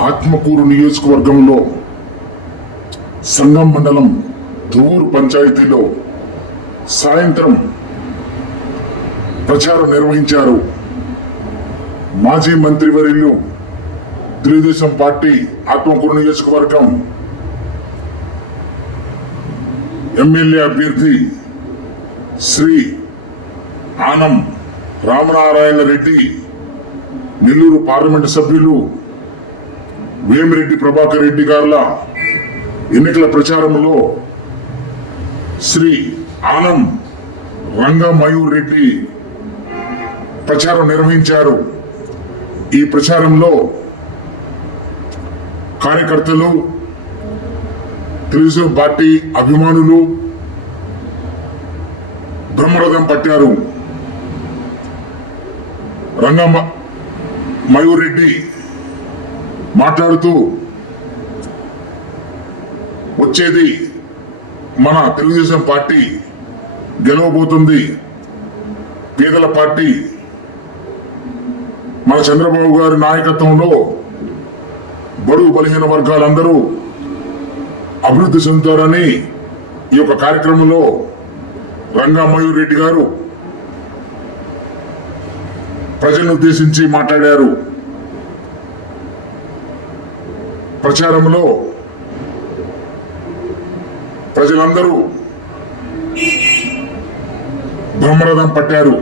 ఆత్మకూరు నియోజకవర్గంలో సంగం మండలం దువ్వూరు పంచాయతీలో సాయంత్రం ప్రచారం నిర్వహించారు. మాజీ మంత్రివర్యులు తెలుగుదేశం పార్టీ ఆత్మకూరు నియోజకవర్గం ఎమ్మెల్యే అభ్యర్థి శ్రీ ఆనం రామనారాయణ రెడ్డి నెల్లూరు పార్లమెంటు సభ్యులు వేమిరెడ్డి ప్రభాకర్ రెడ్డి గారుల ఎన్నికల ప్రచారంలో శ్రీ ఆనం రంగమయూర్ రెడ్డి ప్రచారం నిర్వహించారు. ఈ ప్రచారంలో కార్యకర్తలు తెలుగుదేశం పార్టీ అభిమానులు బ్రహ్మరథం పట్టారు. రంగమ్మ మయూర్ రెడ్డి మాట్లాడుతూ వచ్చేది మన తెలుగుదేశం పార్టీ గెలవబోతుంది. పేదల పార్టీ మన చంద్రబాబు గారి నాయకత్వంలో బడుగు బలహీన వర్గాలందరూ అభివృద్ధి చెందుతారని ఈ యొక్క కార్యక్రమంలో రంగా మయూర్ రెడ్డి గారు ప్రజలను ఉద్దేశించి మాట్లాడారు. ప్రచారంలో ప్రజలందరూ బ్రహ్మరథం పట్టారు.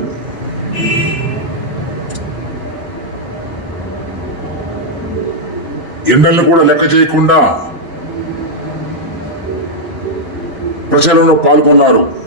ఎండలను కూడా లెక్క చేయకుండా ప్రచారంలో పాల్గొన్నారు.